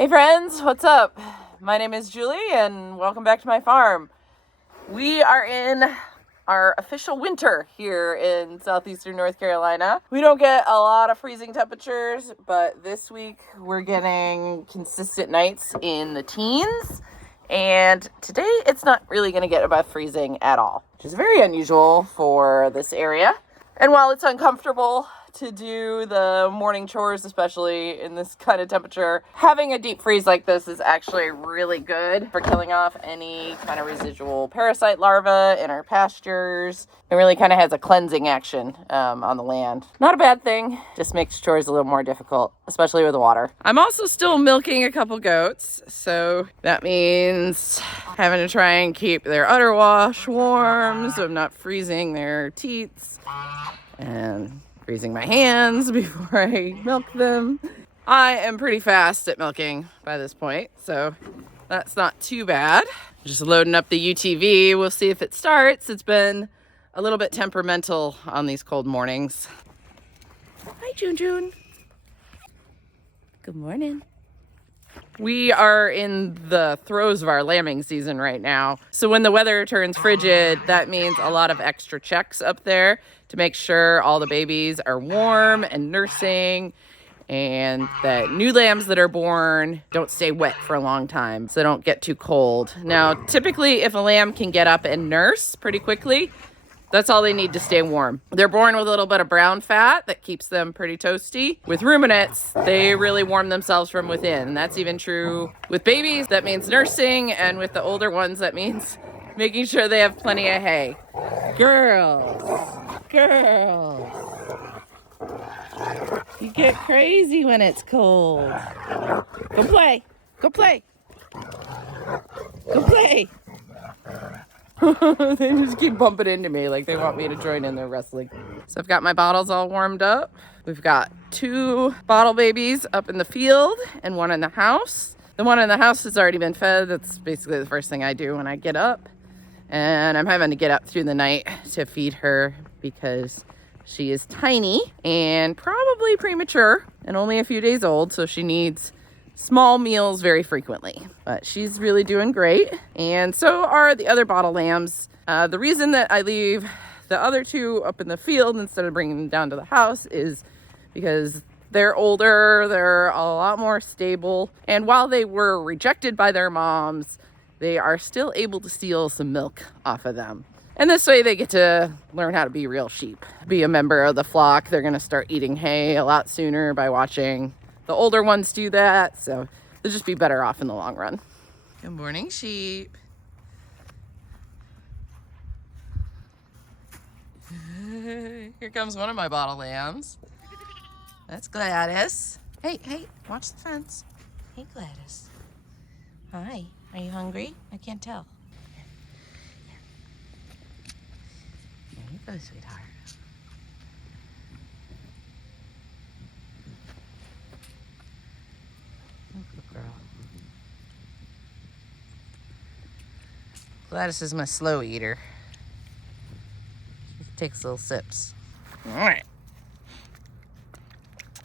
Hey friends, what's up? My name is Julie and welcome back to my farm. We are in our official winter here in Southeastern North Carolina. We don't get a lot of freezing temperatures, but this week we're getting consistent nights in the teens. And today it's not really going to get above freezing at all, which is very unusual for this area. And while it's uncomfortable to do the morning chores, especially in this kind of temperature, having a deep freeze like this is actually really good for killing off any kind of residual parasite larvae in our pastures. It really kind of has a cleansing action on the land. Not a bad thing, just makes chores a little more difficult, especially with the water. I'm also still milking a couple goats, so that means having to try and keep their udder wash warm so I'm not freezing their teats and freezing my hands before I milk them. I am pretty fast at milking by this point, so that's not too bad. Just loading up the UTV. We'll see if it starts. It's been a little bit temperamental on these cold mornings. Hi, June June. Good morning. We are in the throes of our lambing season right now. So when the weather turns frigid, that means a lot of extra checks up there to make sure all the babies are warm and nursing, and that new lambs that are born don't stay wet for a long time, so they don't get too cold. Now, typically, if a lamb can get up and nurse pretty quickly, that's all they need to stay warm. They're born with a little bit of brown fat that keeps them pretty toasty. With ruminants, they really warm themselves from within. That's even true with babies. That means nursing. And with the older ones, that means making sure they have plenty of hay. Girls. You get crazy when it's cold. Go play. Go play. Go play. They just keep bumping into me like they want me to join in their wrestling. So I've got my bottles all warmed up. We've got 2 bottle babies up in the field and 1 in the house. The one in the house has already been fed. That's basically the first thing I do when I get up. And I'm having to get up through the night to feed her because she is tiny and probably premature and only a few days old. So she needs small meals very frequently, but she's really doing great. And so are the other bottle lambs. The reason that I leave the other 2 up in the field instead of bringing them down to the house is because they're older, they're a lot more stable. And while they were rejected by their moms, they are still able to steal some milk off of them. And this way they get to learn how to be real sheep, be a member of the flock. They're gonna start eating hay a lot sooner by watching the older ones do that, so they'll just be better off in the long run. Good morning, sheep. Here comes one of my bottle lambs. That's Gladys. Hey, watch the fence. Hey, Gladys. Hi, are you hungry? I can't tell. Here you go, sweetheart. Good girl. Gladys is my slow eater. She takes little sips. All right.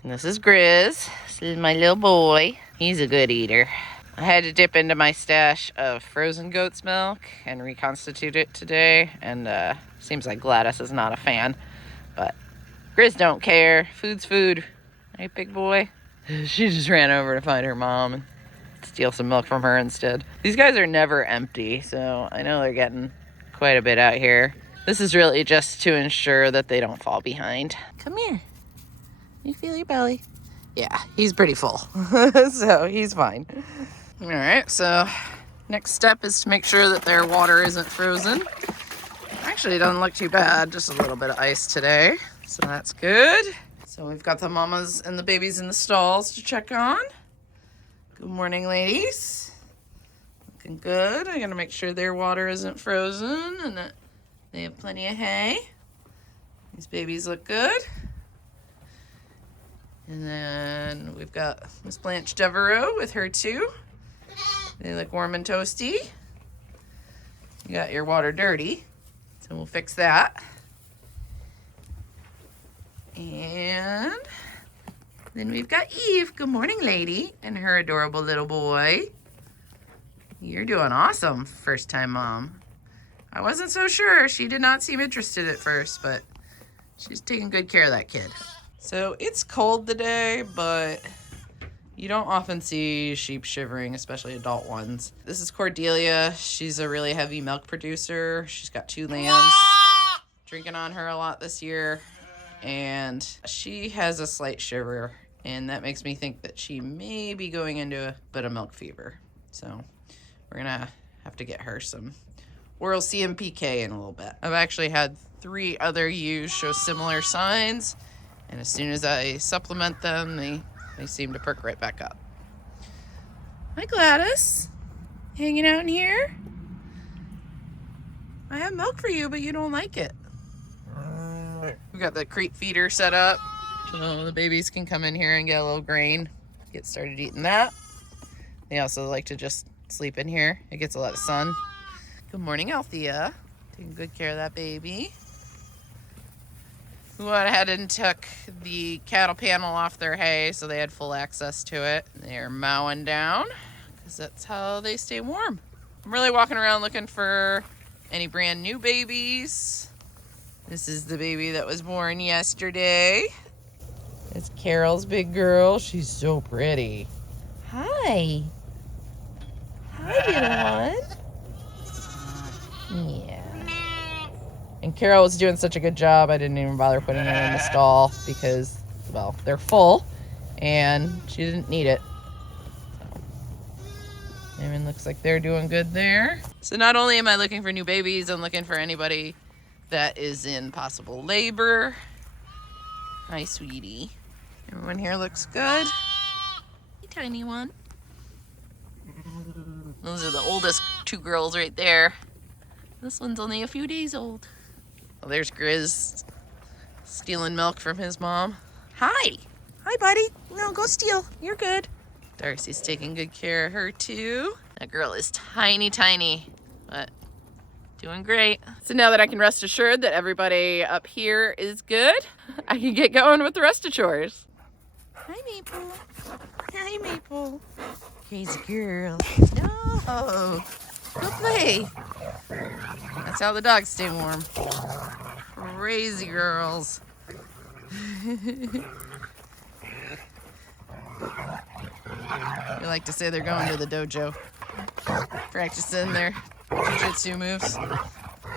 And this is Grizz. This is my little boy. He's a good eater. I had to dip into my stash of frozen goat's milk and reconstitute it today. And seems like Gladys is not a fan. But Grizz don't care. Food's food. Right, big boy? She just ran over to find her mom and steal some milk from her instead. These guys are never empty, so I know they're getting quite a bit out here. This is really just to ensure that they don't fall behind. Come here. You feel your belly? Yeah, he's pretty full, so he's fine. All right, so next step is to make sure that their water isn't frozen. Actually, it doesn't look too bad, just a little bit of ice today, so that's good. So we've got the mamas and the babies in the stalls to check on. Good morning, ladies. Looking good. I'm gonna make sure their water isn't frozen and that they have plenty of hay. These babies look good. And then we've got Miss Blanche Devereaux with her 2. They look warm and toasty. You got your water dirty, so we'll fix that. And Then we've got Eve. Good morning, lady. And her adorable little boy. You're doing awesome, first time mom. I wasn't so sure. She did not seem interested at first, but she's taking good care of that kid. So it's cold today, but you don't often see sheep shivering, especially adult ones. This is Cordelia. She's a really heavy milk producer. She's got 2 lambs, drinking on her a lot this year. And she has a slight shiver, and that makes me think that she may be going into a bit of milk fever. So we're gonna have to get her some oral CMPK in a little bit. I've actually had 3 other ewes show similar signs, and as soon as I supplement them, they seem to perk right back up. Hi, Gladys. Hanging out in here? I have milk for you, but you don't like it. We've got the crate feeder set up, so the babies can come in here and get a little grain, get started eating that. They also like to just sleep in here. It gets a lot of sun. Good morning, Althea. Taking good care of that baby. We went ahead and took the cattle panel off their hay so they had full access to it. They're mowing down because that's how they stay warm. I'm really walking around looking for any brand new babies. This is the baby that was born yesterday. It's Carol's big girl. She's so pretty. Hi. Hi, little one. Yeah. And Carol was doing such a good job, I didn't even bother putting her in the stall because, well, they're full and she didn't need it. So, everyone looks like they're doing good there. So not only am I looking for new babies, I'm looking for anybody that is in possible labor. Hi, sweetie. Everyone here looks good. Hey, tiny one. Those are the oldest 2 girls right there. This one's only a few days old. Well, there's Grizz stealing milk from his mom. Hi. Hi, buddy. No, go steal. You're good. Darcy's taking good care of her, too. That girl is tiny, tiny, but doing great. So now that I can rest assured that everybody up here is good, I can get going with the rest of chores. Hi, Maple. Hi, Maple. Crazy girl. No. Go play. That's how the dogs stay warm. Crazy girls. You like to say they're going to the dojo, practicing their jiu-jitsu moves.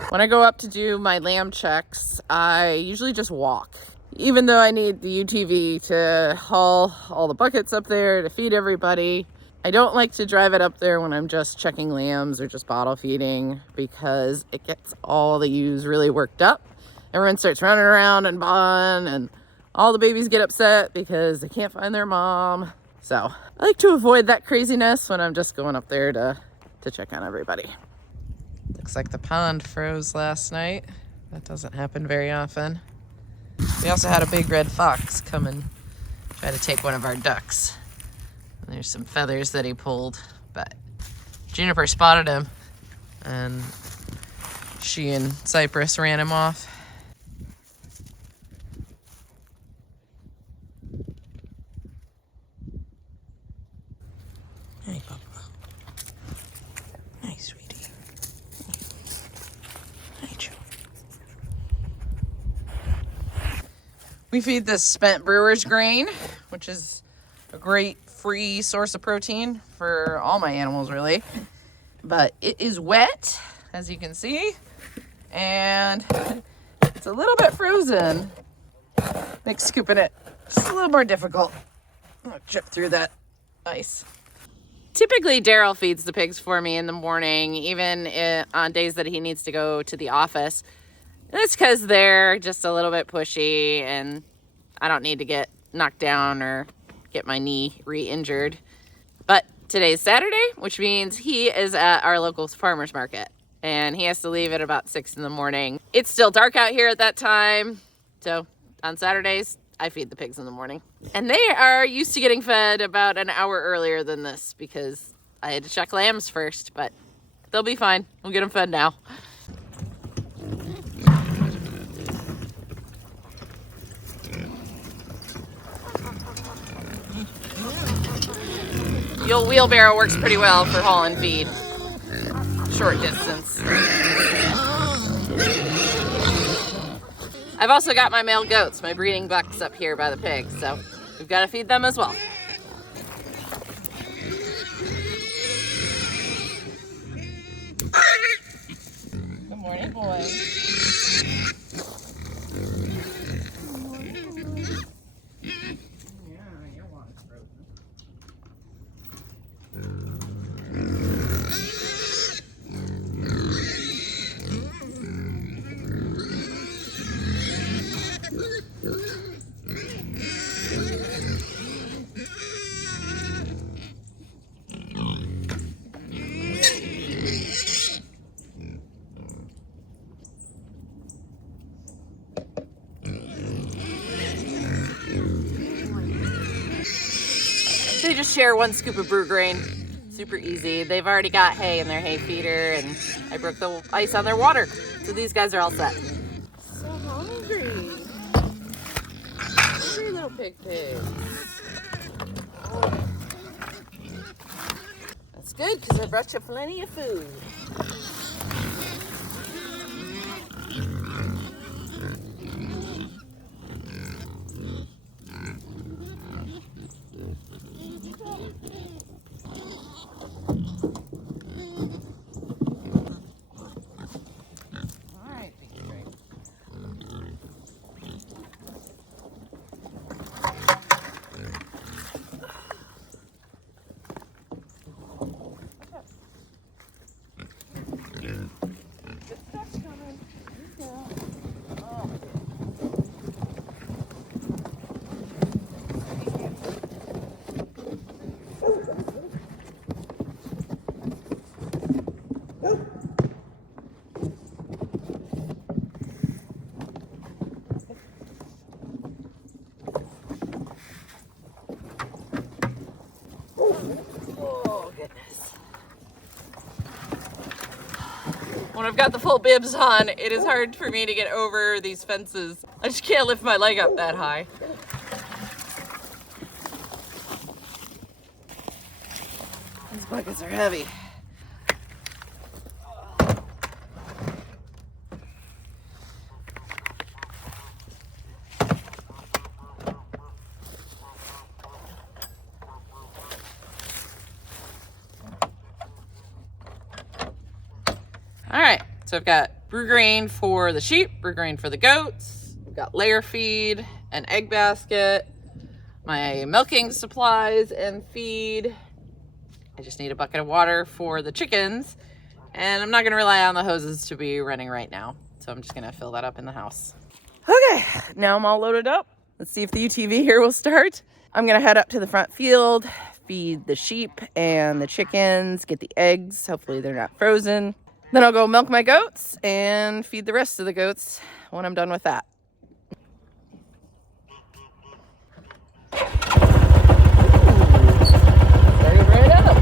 When I go up to do my lamb checks, I usually just walk. Even though I need the UTV to haul all the buckets up there to feed everybody, I don't like to drive it up there when I'm just checking lambs or just bottle feeding because it gets all the ewes really worked up. Everyone starts running around and bawling, and all the babies get upset because they can't find their mom. So I like to avoid that craziness when I'm just going up there to check on everybody. Looks like the pond froze last night. That doesn't happen very often. We also had a big red fox come and try to take one of our ducks. And there's some feathers that he pulled, but Juniper spotted him and she and Cypress ran him off. Hey, Papa. Hi, sweetie. Hi, Joe. We feed this spent brewer's grain, which is a great free source of protein for all my animals, really. But it is wet, as you can see, and it's a little bit frozen. Makes scooping it just a little more difficult. I'll chip through that ice. Typically, Daryl feeds the pigs for me in the morning, even on days that he needs to go to the office. That's because they're just a little bit pushy and I don't need to get knocked down or get my knee re-injured. But today's Saturday, which means he is at our local farmer's market and he has to leave at about 6 in the morning. It's still dark out here at that time. So on Saturdays, I feed the pigs in the morning. And they are used to getting fed about an hour earlier than this because I had to check lambs first, but they'll be fine. We'll get them fed now. The old wheelbarrow works pretty well for hauling feed. Short distance. I've also got my male goats, my breeding bucks up here by the pigs, so we've got to feed them as well. Good morning, boys. They just share one scoop of brew grain. Super easy. They've already got hay in their hay feeder, and I broke the ice on their water. So these guys are all set. So hungry. Hungry little pigs. Oh. That's good, because I brought you plenty of food. When I've got the full bibs on, it is hard for me to get over these fences. I just can't lift my leg up that high. These buckets are heavy. All right, so I've got brew grain for the sheep, brew grain for the goats. I've got layer feed, an egg basket, my milking supplies and feed. I just need a bucket of water for the chickens, and I'm not gonna rely on the hoses to be running right now. So I'm just gonna fill that up in the house. Okay, now I'm all loaded up. Let's see if the UTV here will start. I'm gonna head up to the front field, feed the sheep and the chickens, get the eggs. Hopefully they're not frozen. Then I'll go milk my goats and feed the rest of the goats when I'm done with that. Started right up.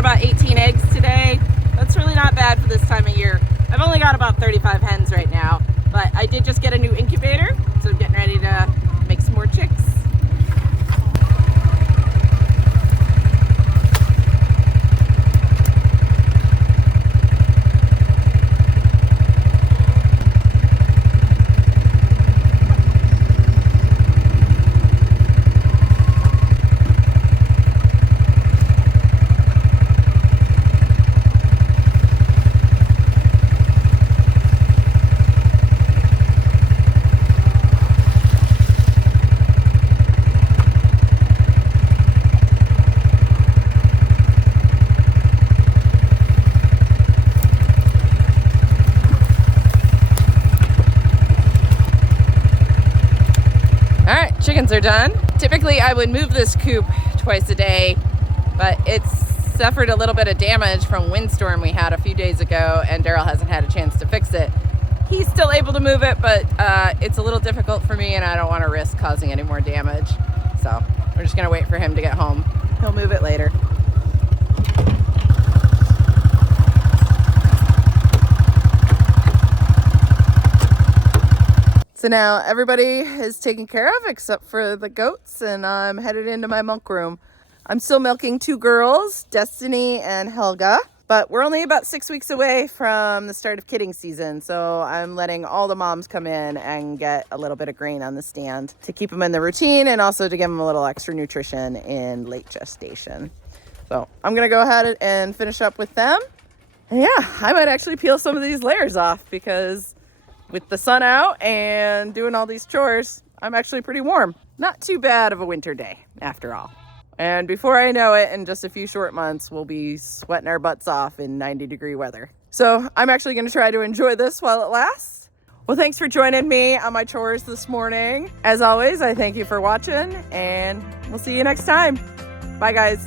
got about 18 eggs today. That's really not bad for this time of year. I've only got about 35 hens right now, but I did just get a new incubator, so I'm getting ready to make some more chicks. Chickens are done. Typically I would move this coop twice a day, but it's suffered a little bit of damage from windstorm we had a few days ago, and Daryl hasn't had a chance to fix it. He's still able to move it, but it's a little difficult for me, and I don't want to risk causing any more damage. So we're just gonna wait for him to get home. He'll move it later. So now everybody is taken care of except for the goats, and I'm headed into my milk room. I'm still milking two girls, Destiny and Helga, but we're only about 6 weeks away from the start of kidding season. So I'm letting all the moms come in and get a little bit of grain on the stand to keep them in the routine, and also to give them a little extra nutrition in late gestation. So I'm gonna go ahead and finish up with them. And yeah, I might actually peel some of these layers off, because with the sun out and doing all these chores, I'm actually pretty warm. Not too bad of a winter day, after all. And before I know it, in just a few short months, we'll be sweating our butts off in 90-degree weather. So I'm actually gonna try to enjoy this while it lasts. Well, thanks for joining me on my chores this morning. As always, I thank you for watching, and we'll see you next time. Bye, guys.